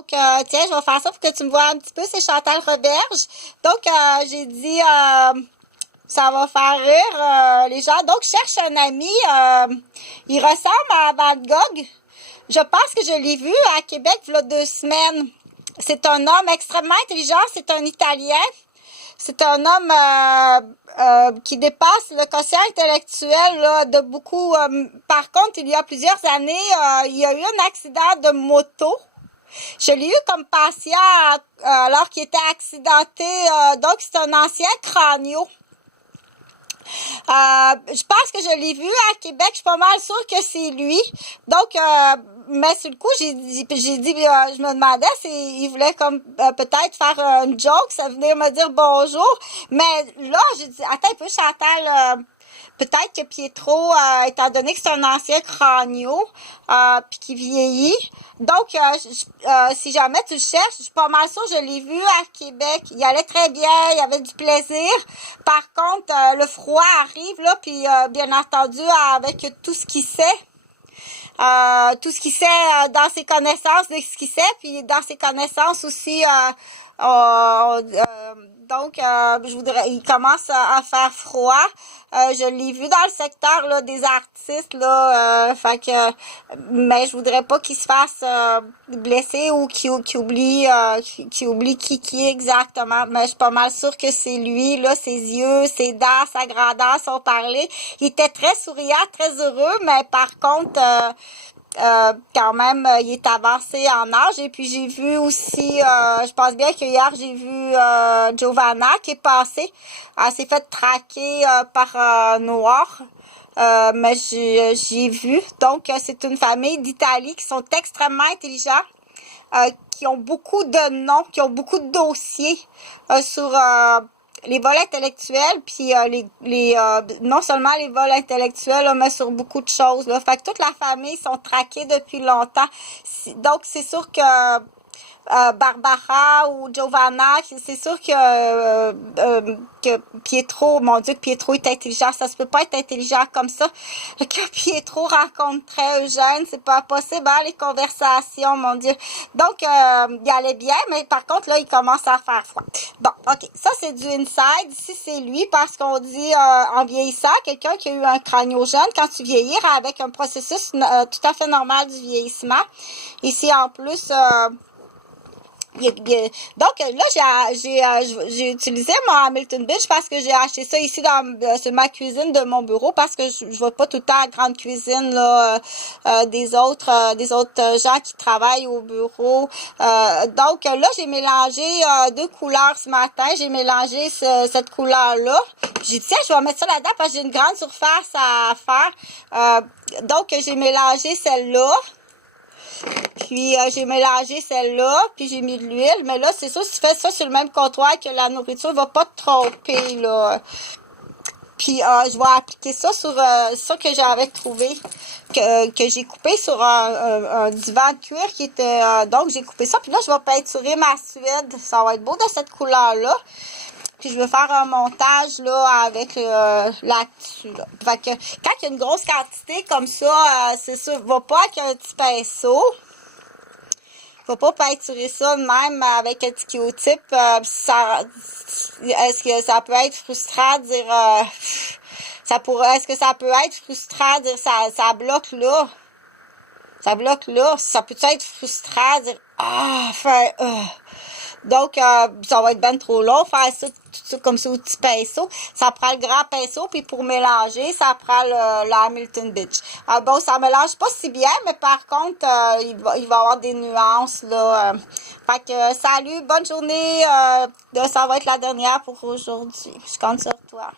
Donc, tiens, je vais faire ça pour que tu me vois un petit peu. C'est Chantal Roberge. Donc, j'ai dit, ça va faire rire les gens. Donc, je cherche un ami. Il ressemble à Van Gogh. Je pense que je l'ai vu à Québec il y a 2 semaines. C'est un homme extrêmement intelligent. C'est un Italien. C'est un homme qui dépasse le quotient intellectuel là, de beaucoup. Par contre, il y a plusieurs années, il y a eu un accident de moto. Je l'ai eu comme patient alors qu'il était accidenté. Donc, c'est un ancien crânio. Je pense que je l'ai vu à Québec. Je suis pas mal sûre que c'est lui. Donc, mais sur le coup, j'ai dit, je me demandais s'il voulait comme peut-être faire une joke, ça venait me dire bonjour. Mais là, j'ai dit, attends un peu, Chantal. Peut-être que Pietro, étant donné que c'est un ancien crânio, puis qui vieillit. Donc, si jamais tu le cherches, je suis pas mal sûre, je l'ai vu à Québec. Il allait très bien, il avait du plaisir. Par contre, le froid arrive, là, puis bien entendu, avec tout ce qu'il sait, dans ses connaissances de ce qu'il sait, puis dans ses connaissances aussi, donc, il commence à faire froid. Je l'ai vu dans le secteur là des artistes là, mais je voudrais pas qu'il se fasse blesser ou qu'il oublie qui est exactement. Mais je suis pas mal sûre que c'est lui là, ses yeux, ses dents, sa grandeur, son parler. Il était très souriant, très heureux, mais par contre quand même, il est avancé en âge. Et puis j'ai vu aussi, je pense bien que hier j'ai vu Giovanna qui est passée. Elle s'est fait traquer par Noir. Mais j'ai vu. Donc, c'est une famille d'Italie qui sont extrêmement intelligents, qui ont beaucoup de noms, qui ont beaucoup de dossiers sur les vols intellectuels, puis non seulement les vols intellectuels, là, mais sur beaucoup de choses. Là. Fait que toute la famille sont traquées depuis longtemps. Donc, c'est sûr que Barbara ou Giovanna, c'est sûr que Pietro, mon Dieu, que Pietro est intelligent. Ça se peut pas être intelligent comme ça. Que Pietro rencontrait Eugène, c'est pas possible, hein, les conversations, mon Dieu. Donc, il allait bien, mais par contre, là, il commence à faire froid. Bon, OK. Ça, c'est du inside. Ici, c'est lui, parce qu'on dit, en vieillissant, quelqu'un qui a eu un crânio jeune, quand tu vieillis, avec un processus tout à fait normal du vieillissement. Ici, en plus, donc là, j'ai utilisé mon Hamilton Beach parce que j'ai acheté ça ici sur ma cuisine de mon bureau parce que je vois pas tout le temps la grande cuisine là des autres gens qui travaillent au bureau. Donc là, j'ai mélangé 2 couleurs ce matin. J'ai mélangé cette couleur-là. J'ai dit tiens, je vais mettre ça là-dedans parce que j'ai une grande surface à faire. Donc j'ai mélangé celle-là. Puis j'ai mélangé celle-là, puis j'ai mis de l'huile. Mais là, c'est sûr, si tu fais ça sur le même comptoir que la nourriture, va pas te tromper, là. Puis je vais appliquer ça sur ça que j'avais trouvé, que j'ai coupé sur un divan de cuir qui était... donc, j'ai coupé ça. Puis là, je vais peinturer ma Suède. Ça va être beau de cette couleur-là. Puis je vais faire un montage là avec là-dessus. Là. Fait que quand il y a une grosse quantité comme ça, c'est sûr, va pas avec un petit pinceau. Faut pas peinturer ça même avec un petit Q-tip. Est-ce que ça peut être frustrant de dire est-ce que ça peut être frustrant de dire ça bloque là? Ça bloque là. Ça peut être frustrant de dire donc, ça va être ben trop long, faire ça, tout ça comme ça au petit pinceau. Ça prend le grand pinceau, puis pour mélanger, ça prend le Hamilton Beach. Bon, ça mélange pas si bien, mais par contre, il va y avoir des nuances, là. Fait que, salut, bonne journée. Ça va être la dernière pour aujourd'hui. Je compte sur toi.